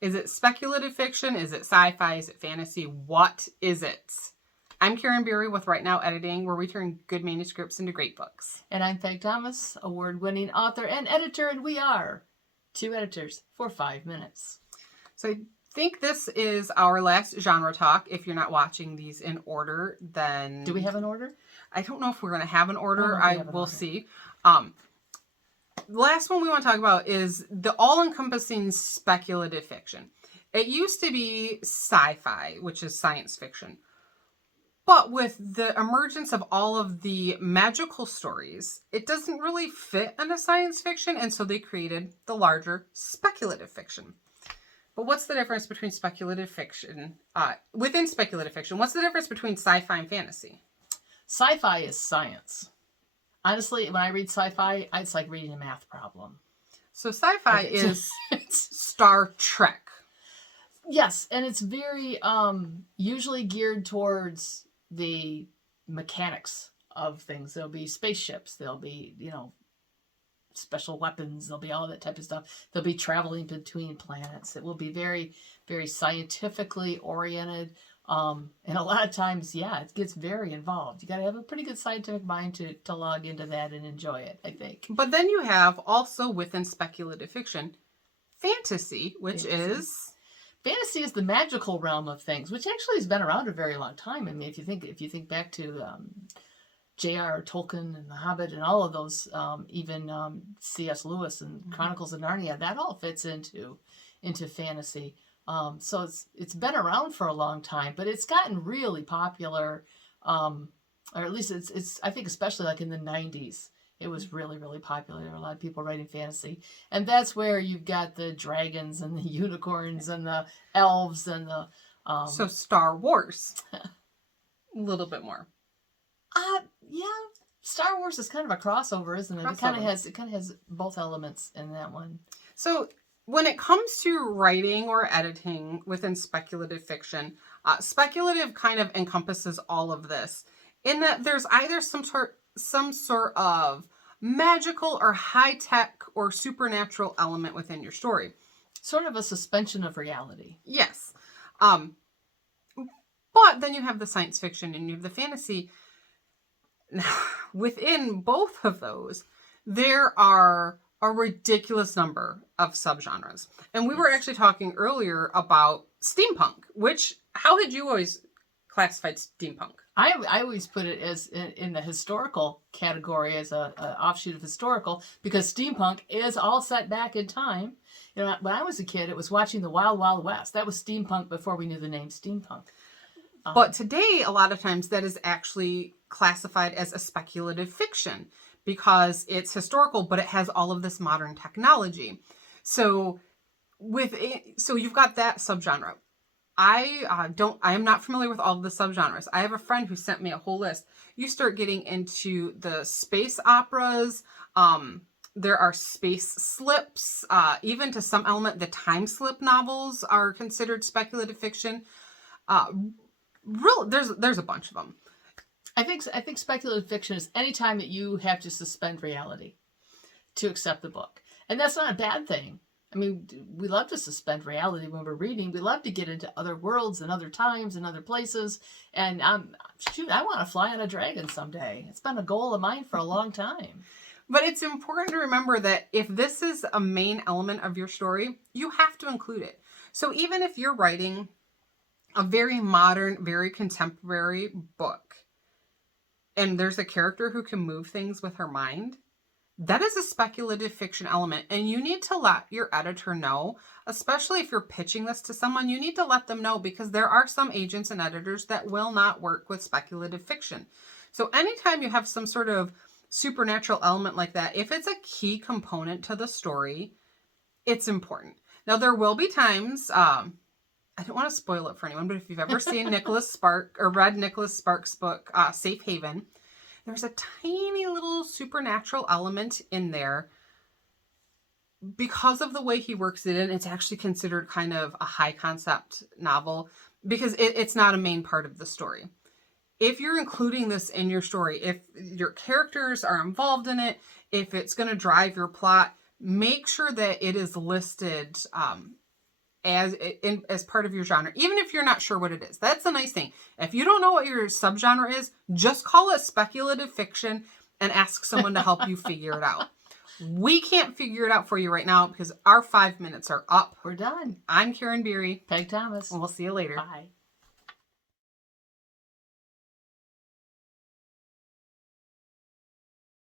Is it speculative fiction? Is it sci-fi? Is it fantasy? What is it? I'm Karin Beery with Right Now Editing, where we turn good manuscripts into great books. And I'm Pegg Thomas, award-winning author and editor, and we are 2 editors for 5 minutes. So I think this is our last genre talk. If you're not watching these in order, then... Do we have an order? I don't know if we're going to have an order. I will see. The last one we want to talk about is the all-encompassing speculative fiction. It used to be sci-fi, which is science fiction. But with the emergence of all of the magical stories, it doesn't really fit into science fiction, and so they created the larger speculative fiction. But what's the difference between speculative fiction, within speculative fiction, what's the difference between sci-fi and fantasy? Sci-fi is science. Honestly, when I read sci-fi, it's like reading a math problem. So sci-fi is Star Trek. Yes, and it's very usually geared towards the mechanics of things. There'll be spaceships, there'll be, special weapons, there'll be all that type of stuff. They'll be traveling between planets. It will be very, very scientifically oriented. And a lot of times, it gets very involved. You got to have a pretty good scientific mind to log into that and enjoy it, I think. But then you have also within speculative fiction, fantasy, which is... Fantasy is the magical realm of things, which actually has been around a very long time. I mean, if you think back to J.R. Tolkien and The Hobbit and all of those, even C.S. Lewis and Chronicles of Narnia, that all fits into fantasy. So it's been around for a long time, but it's gotten really popular, or at least it's I think especially like in the 90s. It was really, really popular. There were a lot of people writing fantasy. And that's where you've got the dragons and the unicorns and the elves and the... So Star Wars. A little bit more. Yeah. Star Wars is kind of a crossover, isn't it? It kind of has both elements in that one. So when it comes to writing or editing within speculative fiction, speculative kind of encompasses all of this. In that there's either some sort of magical or high-tech or supernatural element within your story. Sort of a suspension of reality. Yes. But then you have the science fiction and you have the fantasy. Within both of those, there are a ridiculous number of subgenres. And we were actually talking earlier about steampunk, which, how had you always classified steampunk? I always put it as in the historical category as a offshoot of historical, because steampunk is all set back in time. When I was a kid, it was watching the Wild Wild West. That was steampunk before we knew the name steampunk. But today, a lot of times that is actually classified as a speculative fiction because it's historical, but it has all of this modern technology. So you've got that subgenre. I am not familiar with all of the subgenres. I have a friend who sent me a whole list. You start getting into the space operas. There are space slips. Even to some element, the time slip novels are considered speculative fiction. There's a bunch of them. I think speculative fiction is any time that you have to suspend reality to accept the book. And that's not a bad thing. I mean, we love to suspend reality when we're reading. We love to get into other worlds and other times and other places. And I want to fly on a dragon someday. It's been a goal of mine for a long time. But it's important to remember that if this is a main element of your story, you have to include it. So even if you're writing a very modern, very contemporary book, and there's a character who can move things with her mind, that is a speculative fiction element, and you need to let your editor know, especially if you're pitching this to someone, you need to let them know, because there are some agents and editors that will not work with speculative fiction. So anytime you have some sort of supernatural element like that, if it's a key component to the story, it's important. Now, there will be times, I don't want to spoil it for anyone, but if you've ever seen Nicholas Sparks or read Nicholas Sparks' book, Safe Haven, there's a tiny little supernatural element in there. Because of the way he works it in, it's actually considered kind of a high concept novel because it's not a main part of the story. If you're including this in your story, if your characters are involved in it, if it's going to drive your plot, make sure that it is listed as part of your genre, even if you're not sure what it is. That's the nice thing. If you don't know what your subgenre is, just call it speculative fiction and ask someone to help you figure it out. We can't figure it out for you right now because our 5 minutes are up. We're done. I'm Karin Beery. Pegg Thomas. And we'll see you later. Bye.